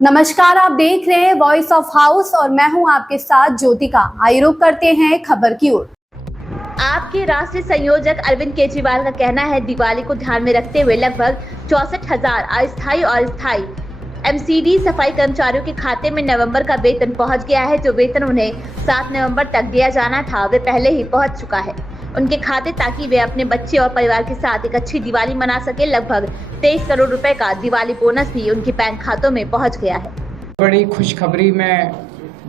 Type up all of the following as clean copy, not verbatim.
नमस्कार, आप देख रहे हैं वॉइस ऑफ हाउस और मैं हूं आपके साथ ज्योतिका। आइए रुक करते हैं खबर की ओर। आपके राष्ट्रीय संयोजक अरविंद केजरीवाल का कहना है दिवाली को ध्यान में रखते हुए लगभग 64,000 अस्थायी और स्थायी एमसीडी सफाई कर्मचारियों के खाते में नवंबर का वेतन पहुंच गया है। जो वेतन उन्हें 7 नवंबर तक दिया जाना था वे पहले ही पहुंच चुका है उनके खाते, ताकि वे अपने बच्चे और परिवार के साथ एक अच्छी दिवाली मना सके। लगभग 23 करोड़ रुपए का दिवाली बोनस भी उनके बैंक खातों में पहुंच गया है। बड़ी खुशखबरी मैं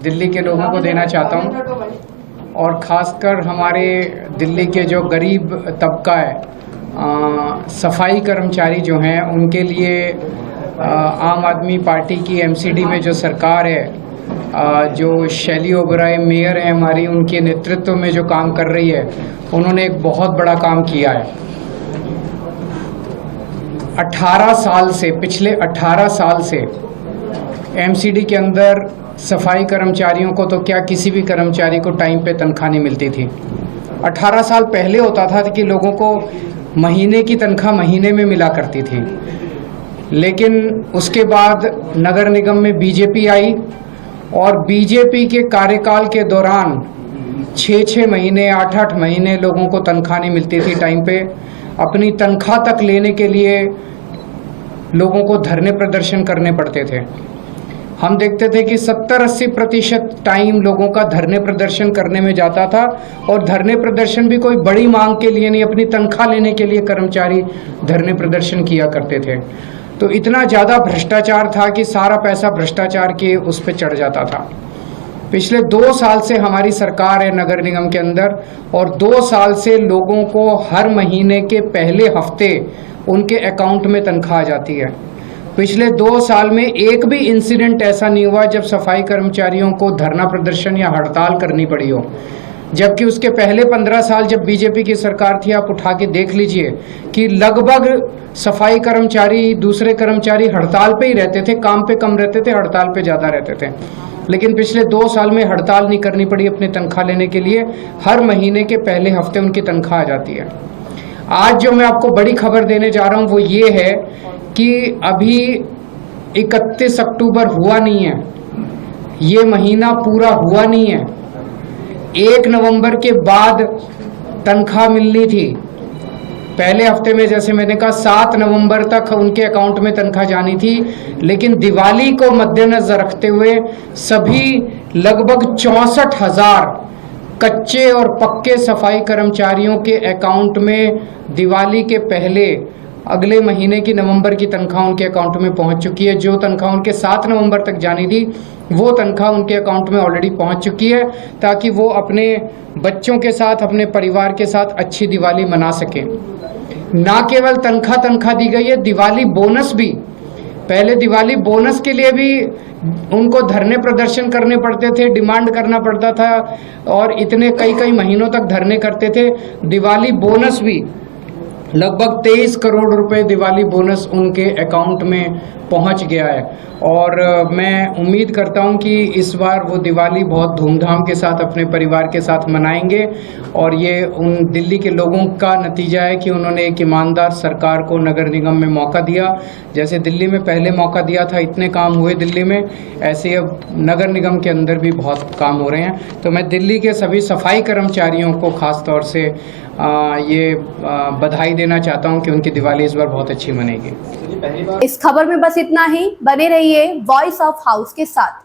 दिल्ली के लोगों को देना चाहता हूं और ख़ासकर हमारे दिल्ली के जो गरीब तबका है, सफाई कर्मचारी जो हैं, उनके लिए आम आदमी पार्टी की एमसीडी में जो सरकार है, जो शैली ओबराय मेयर है हमारी, उनके नेतृत्व में जो काम कर रही है, उन्होंने एक बहुत बड़ा काम किया है। 18 साल से, पिछले 18 साल से एमसीडी के अंदर सफाई कर्मचारियों को तो क्या, किसी भी कर्मचारी को टाइम पे तनख्वाह नहीं मिलती थी। 18 साल पहले होता था कि लोगों को महीने की तनख्वाह महीने में मिला करती थी, लेकिन उसके बाद नगर निगम में बीजेपी आई और बीजेपी के कार्यकाल के दौरान 6-6 महीने, 8-8 महीने लोगों को तनख्वाह नहीं मिलती थी टाइम पे। अपनी तनख्वाह तक लेने के लिए लोगों को धरने प्रदर्शन करने पड़ते थे। हम देखते थे कि 70-80% टाइम लोगों का धरने प्रदर्शन करने में जाता था, और धरने प्रदर्शन भी कोई बड़ी मांग के लिए नहीं, अपनी तनख्वाह लेने के लिए कर्मचारी धरने प्रदर्शन किया करते थे। तो इतना ज़्यादा भ्रष्टाचार था कि सारा पैसा भ्रष्टाचार के उस पर चढ़ जाता था। पिछले 2 साल से हमारी सरकार है नगर निगम के अंदर, और 2 साल से लोगों को हर महीने के पहले हफ्ते उनके अकाउंट में तनख्वाह आ जाती है। पिछले 2 साल में एक भी इंसिडेंट ऐसा नहीं हुआ जब सफाई कर्मचारियों को धरना प्रदर्शन या हड़ताल करनी पड़ी हो। जबकि उसके पहले 15 साल जब बीजेपी की सरकार थी, आप उठा के देख लीजिए कि लगभग सफाई कर्मचारी, दूसरे कर्मचारी हड़ताल पे ही रहते थे, काम पे कम रहते थे, हड़ताल पे ज़्यादा रहते थे। लेकिन पिछले 2 साल में हड़ताल नहीं करनी पड़ी अपनी तनख्वाह लेने के लिए। हर महीने के पहले हफ्ते उनकी तनख्वाह आ जाती है। आज जो मैं आपको बड़ी खबर देने जा रहा हूँ वो ये है कि अभी 31 अक्टूबर हुआ नहीं है, ये महीना पूरा हुआ नहीं है। 1 नवंबर के बाद तनख्वाह मिलनी थी। पहले हफ्ते में, जैसे मैंने कहा, 7 नवंबर तक उनके अकाउंट में तनख्वाह जानी थी, लेकिन दिवाली को मद्देनजर रखते हुए सभी लगभग 64,000 कच्चे और पक्के सफाई कर्मचारियों के अकाउंट में दिवाली के पहले अगले महीने की नवंबर की तनख्वाह उनके अकाउंट में पहुंच चुकी है। जो तनख्वाह उनके 7 नवंबर तक जानी थी, वो तनख्वाह उनके अकाउंट में ऑलरेडी पहुंच चुकी है, ताकि वो अपने बच्चों के साथ, अपने परिवार के साथ अच्छी दिवाली मना सकें। ना केवल तनख्वाह दी गई है, दिवाली बोनस भी। पहले दिवाली बोनस के लिए भी उनको धरने प्रदर्शन करने पड़ते थे, डिमांड करना पड़ता था, और इतने कई महीनों तक धरने करते थे। दिवाली बोनस भी लगभग 23 करोड़ रुपए दिवाली बोनस उनके अकाउंट में पहुंच गया है। और मैं उम्मीद करता हूं कि इस बार वो दिवाली बहुत धूमधाम के साथ अपने परिवार के साथ मनाएंगे, और ये उन दिल्ली के लोगों का नतीजा है कि उन्होंने एक ईमानदार सरकार को नगर निगम में मौका दिया। जैसे दिल्ली में पहले मौका दिया था, इतने काम हुए दिल्ली में, ऐसे अब नगर निगम के अंदर भी बहुत काम हो रहे हैं। तो मैं दिल्ली के सभी सफाई कर्मचारियों को ख़ास तौर से ये बधाई देना चाहता हूं कि उनकी दिवाली इस बार बहुत अच्छी मनेगी। इस खबर में बस इतना ही। बने रहिए वॉइस ऑफ हाउस के साथ।